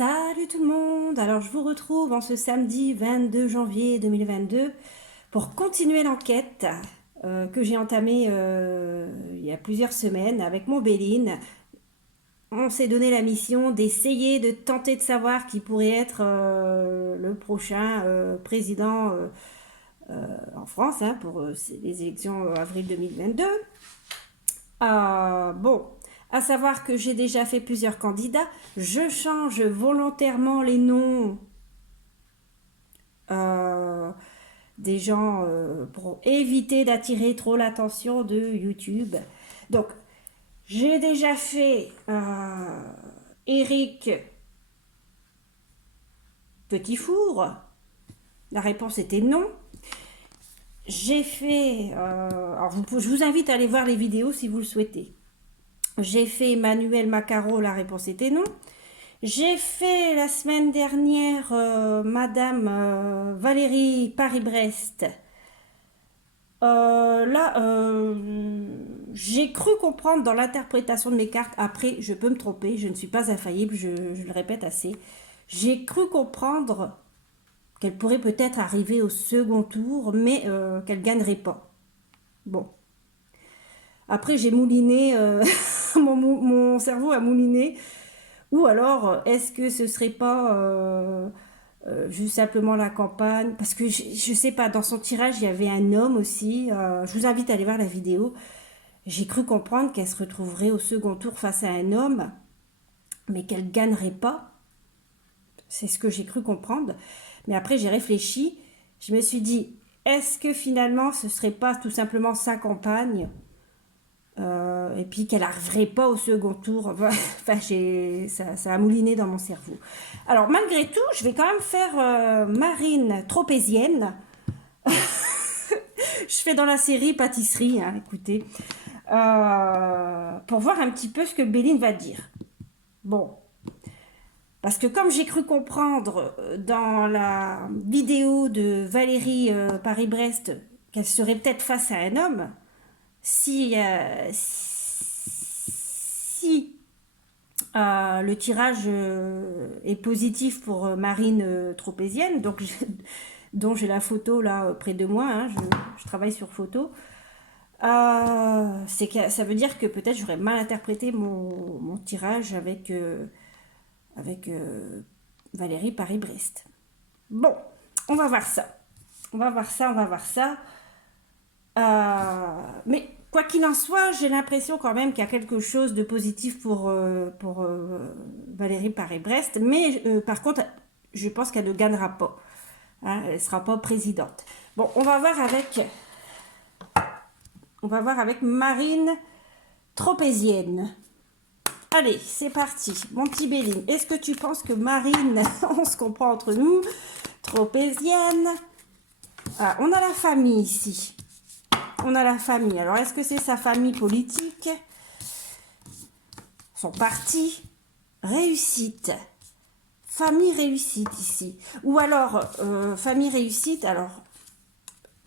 Salut tout le monde! Alors je vous retrouve en ce samedi 22 janvier 2022 pour continuer l'enquête que j'ai entamée il y a plusieurs semaines avec mon Béline. On s'est donné la mission d'essayer de tenter de savoir qui pourrait être le prochain président en France pour les élections avril 2022. Bon, à savoir que j'ai déjà fait plusieurs candidats. Je change volontairement les noms euh, des gens pour éviter d'attirer trop l'attention de YouTube. Donc, j'ai déjà fait Eric Petitfour. La réponse était non. J'ai fait... alors je vous invite à aller voir les vidéos si vous le souhaitez. J'ai fait Emmanuel Macaro, la réponse était non. J'ai fait la semaine dernière Madame Valérie Paris-Brest. J'ai cru comprendre dans l'interprétation de mes cartes, après je peux me tromper, je ne suis pas infaillible, je le répète assez. J'ai cru comprendre qu'elle pourrait peut-être arriver au second tour, mais qu'elle ne gagnerait pas. Bon. Après, j'ai mouliné, mon cerveau a mouliné. Ou alors, est-ce que ce serait pas juste simplement la campagne? Parce que je sais pas, dans son tirage, il y avait un homme aussi. Je vous invite à aller voir la vidéo. J'ai cru comprendre qu'elle se retrouverait au second tour face à un homme, mais qu'elle ne gagnerait pas. C'est ce que j'ai cru comprendre. Mais après, j'ai réfléchi. Je me suis dit, est-ce que finalement, ce serait pas tout simplement sa campagne et puis qu'elle n'arriverait pas au second tour. Enfin, ça a mouliné dans mon cerveau. Alors, malgré tout, je vais quand même faire Marine Tropézienne. Je fais dans la série pâtisserie, écoutez, pour voir un petit peu ce que Béline va dire. Bon, parce que comme j'ai cru comprendre dans la vidéo de Valérie Paris-Brest qu'elle serait peut-être face à un homme, si le tirage est positif pour Marine Tropézienne, donc dont j'ai la photo là près de moi, je travaille sur photo. C'est que ça veut dire que peut-être j'aurais mal interprété mon tirage avec Valérie Paris-Brest. Bon, on va voir ça. On va voir ça. Mais quoi qu'il en soit, j'ai l'impression quand même qu'il y a quelque chose de positif pour Valérie Paris-Brest. Mais par contre, je pense qu'elle ne gagnera pas. Elle ne sera pas présidente. Bon, on va voir avec Marine Tropézienne. Allez, c'est parti. Mon petit Béline, est-ce que tu penses que Marine, on se comprend entre nous, Tropézienne, on a la famille ici. On a la famille. Alors, est-ce que c'est sa famille politique? Son parti? Réussite. Famille réussite ici. Ou alors, famille réussite, alors,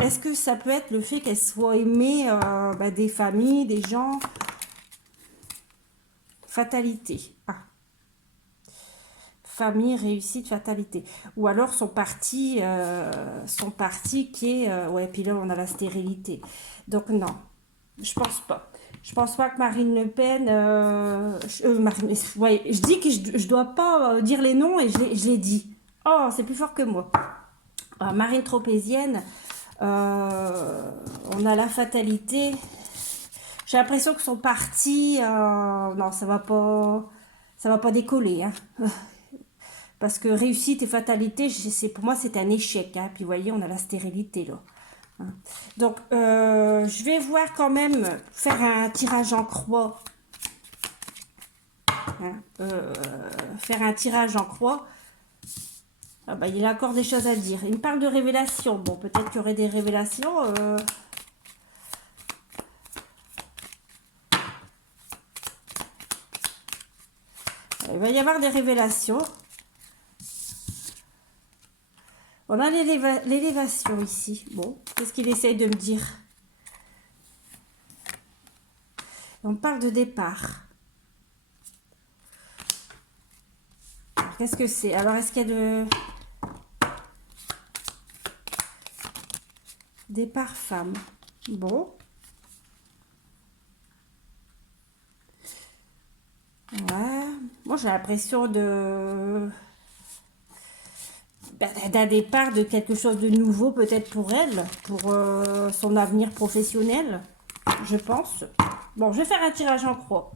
est-ce que ça peut être le fait qu'elle soit aimée des familles, des gens? Fatalité. Famille, réussite, fatalité. Ou alors son parti qui est... ouais, puis là, on a la stérilité. Donc, non. Je pense pas. Je pense pas que Marine Le Pen... ouais, je dis que je dois pas dire les noms et je l'ai dit. Oh, c'est plus fort que moi. Marine Tropézienne, on a la fatalité. J'ai l'impression que son parti... non, ça va pas décoller, Parce que réussite et fatalité, pour moi, c'est un échec. Puis, vous voyez, on a la stérilité, là. Donc, je vais voir quand même faire un tirage en croix. Faire un tirage en croix. Il a encore des choses à dire. Il me parle de révélations. Bon, peut-être qu'il y aurait des révélations. Il va y avoir des révélations. On a l'élévation ici. Bon, qu'est-ce qu'il essaye de me dire? On parle de départ. qu'est-ce que c'est? Alors, est-ce qu'il y a de... Départ femme. Bon. Ouais. Moi, j'ai l'impression d'un départ de quelque chose de nouveau peut-être pour elle, pour son avenir professionnel, je pense. Bon, je vais faire un tirage en croix.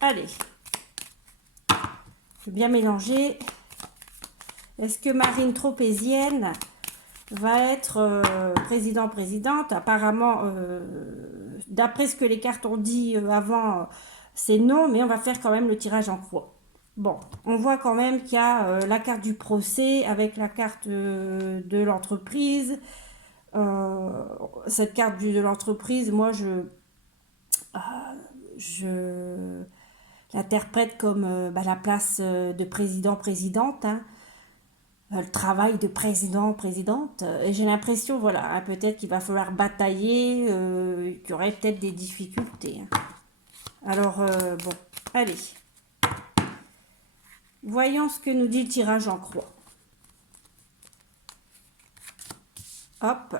Allez. Je vais bien mélanger. Est-ce que Marine Tropézienne va être présidente? Apparemment, d'après ce que les cartes ont dit avant, c'est non, mais on va faire quand même le tirage en croix. Bon, on voit quand même qu'il y a la carte du procès avec la carte de l'entreprise. Cette carte de l'entreprise, moi, je l'interprète comme la place de président-présidente, hein, le travail de président-présidente. Et j'ai l'impression, voilà, hein, peut-être qu'il va falloir batailler, qu'il y aurait peut-être des difficultés. Hein. Alors, bon, allez. Voyons ce que nous dit le tirage en croix. Hop.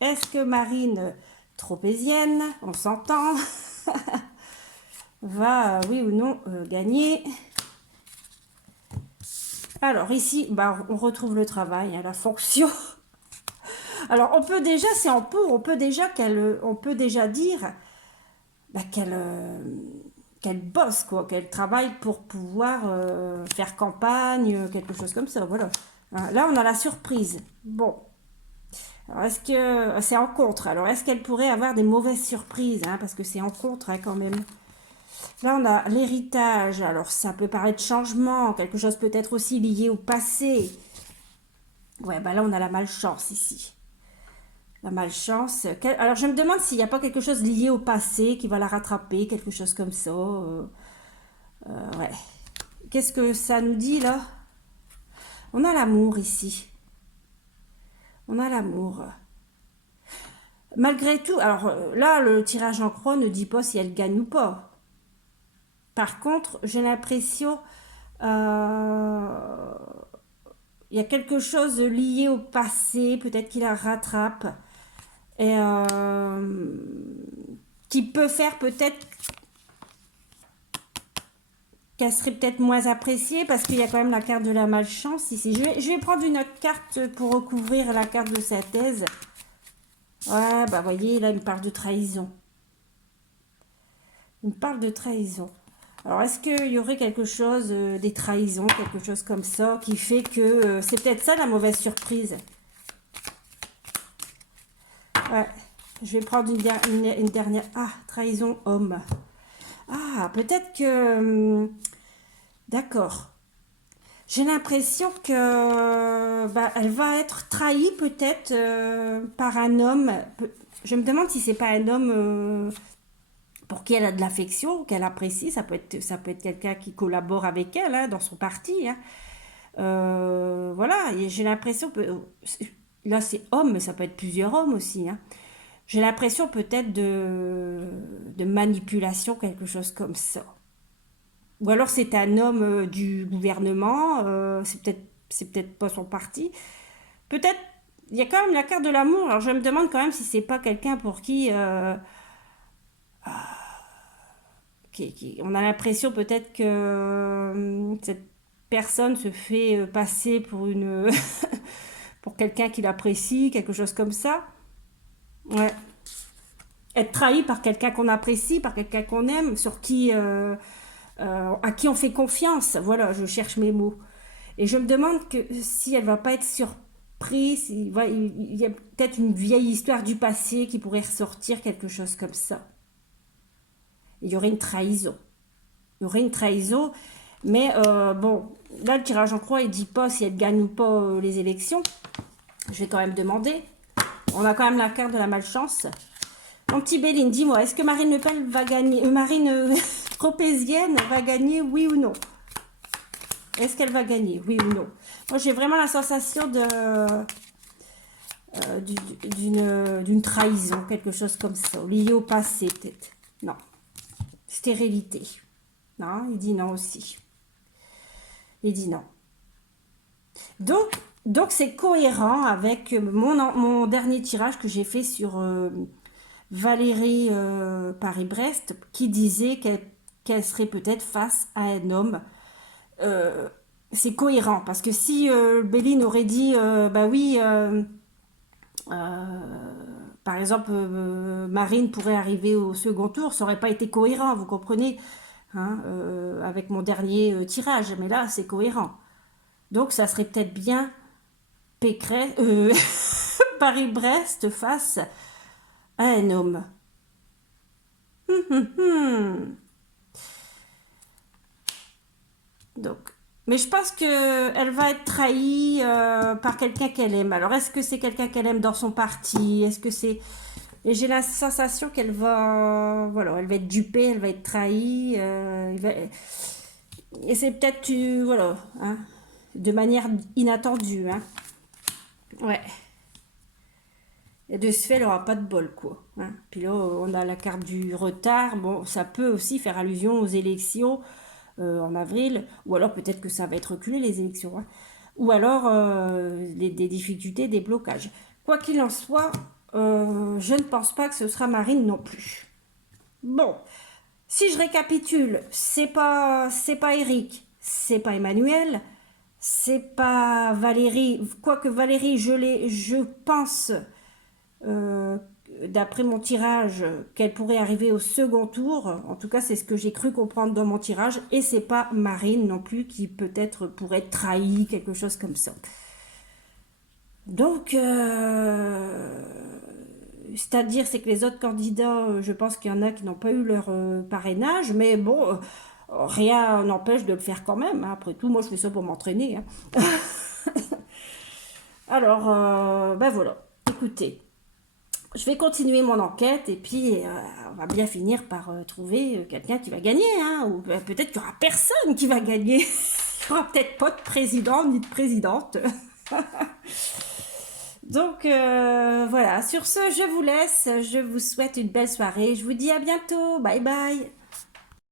Est-ce que Marine Tropézienne, on s'entend, va, oui ou non, gagner? Alors ici, on retrouve le travail, hein, la fonction. Alors on peut déjà, c'est en pour, on peut déjà dire qu'elle bosse, quoi, qu'elle travaille pour pouvoir faire campagne, quelque chose comme ça, voilà. Là, on a la surprise. Bon. Alors, est-ce que... C'est en contre. Alors, est-ce qu'elle pourrait avoir des mauvaises surprises, hein, parce que c'est en contre, hein, quand même. Là, on a l'héritage. Alors, ça peut paraître changement, quelque chose peut-être aussi lié au passé. Ouais, là, on a la malchance, ici. La malchance. Alors, je me demande s'il n'y a pas quelque chose lié au passé qui va la rattraper, quelque chose comme ça. Ouais. Qu'est-ce que ça nous dit, là? On a l'amour, ici. On a l'amour. Malgré tout, alors là, le tirage en croix ne dit pas si elle gagne ou pas. Par contre, j'ai l'impression... il y a quelque chose lié au passé, peut-être qu'il la rattrape. Et qui peut faire peut-être qu'elle serait peut-être moins appréciée parce qu'il y a quand même la carte de la malchance ici. Je vais prendre une autre carte pour recouvrir la carte de synthèse. Ouais, voyez, là, il me parle de trahison. Il me parle de trahison. Alors, est-ce qu'il y aurait quelque chose, des trahisons, quelque chose comme ça, qui fait que c'est peut-être ça la mauvaise surprise? Ouais, je vais prendre une dernière... Ah, trahison homme. Ah, peut-être que... D'accord. J'ai l'impression que elle va être trahie peut-être par un homme. Je me demande si c'est pas un homme pour qui elle a de l'affection, qu'elle apprécie. Ça peut être quelqu'un qui collabore avec elle, hein, dans son parti. Hein. Voilà, et j'ai l'impression que là c'est homme, mais ça peut être plusieurs hommes aussi. Hein. J'ai l'impression peut-être de manipulation, quelque chose comme ça. Ou alors c'est un homme du gouvernement, c'est peut-être pas son parti. Peut-être, il y a quand même la carte de l'amour. Alors je me demande quand même si c'est pas quelqu'un pour qui, on a l'impression peut-être que cette personne se fait passer pour une pour quelqu'un qui l'apprécie, quelque chose comme ça. Ouais. Être trahi par quelqu'un qu'on apprécie, par quelqu'un qu'on aime, sur qui à qui on fait confiance. Voilà, je cherche mes mots. Et je me demande que si elle va pas être surprise, il y a peut-être une vieille histoire du passé qui pourrait ressortir, quelque chose comme ça. Il y aurait une trahison. Il y aurait une trahison, mais bon, là le tirage en croix, il dit pas si elle gagne ou pas les élections. Je vais quand même demander. On a quand même la carte de la malchance. Mon petit Béline, dis-moi, est-ce que Marine Le Pen va gagner, Marine Tropézienne va gagner, oui ou non? Est-ce qu'elle va gagner, oui ou non? Moi, j'ai vraiment la sensation d'une trahison, quelque chose comme ça, lié au passé peut-être. Non, stérilité. Non, il dit non aussi. Il dit non. Donc c'est cohérent avec mon dernier tirage que j'ai fait sur Valérie Paris-Brest, qui disait qu'elle serait peut-être face à un homme. Euh, c'est cohérent, parce que si Béline aurait dit, bah oui, par exemple, Marine pourrait arriver au second tour, ça aurait pas été cohérent, vous comprenez, hein, avec mon dernier tirage, mais là c'est cohérent. Donc ça serait peut-être bien Pécresse, Paris-Brest face à un homme. Donc, mais je pense que elle va être trahie par quelqu'un qu'elle aime. Alors, est-ce que c'est quelqu'un qu'elle aime dans son parti? Est-ce que c'est... Et j'ai la sensation qu'elle va... Voilà, elle va être dupée, elle va être trahie. Et c'est peut-être... Voilà, hein, de manière inattendue. Hein. Ouais. Et de ce fait, elle n'aura pas de bol, quoi. Hein. Puis là, on a la carte du retard. Bon, ça peut aussi faire allusion aux élections en avril. Ou alors peut-être que ça va être reculé, les élections. Hein. Ou alors des difficultés, des blocages. Quoi qu'il en soit, je ne pense pas que ce sera Marine non plus. Bon, si je récapitule, c'est pas Eric, c'est pas Emmanuel, c'est pas Valérie. Quoique Valérie, je pense euh, d'après mon tirage, qu'elle pourrait arriver au second tour. En tout cas, c'est ce que j'ai cru comprendre dans mon tirage. Et c'est pas Marine non plus qui peut-être pourrait être trahie, quelque chose comme ça. Donc, c'est-à-dire, c'est que les autres candidats, je pense qu'il y en a qui n'ont pas eu leur parrainage, mais bon, rien n'empêche de le faire quand même. Hein. Après tout, moi, je fais ça pour m'entraîner. Hein. Alors, ben voilà. Écoutez, je vais continuer mon enquête et puis on va bien finir par trouver quelqu'un qui va gagner. Hein, ou peut-être qu'il n'y aura personne qui va gagner. Il n'y aura peut-être pas de président ni de présidente. Donc voilà, sur ce, je vous laisse. Je vous souhaite une belle soirée. Je vous dis à bientôt. Bye bye.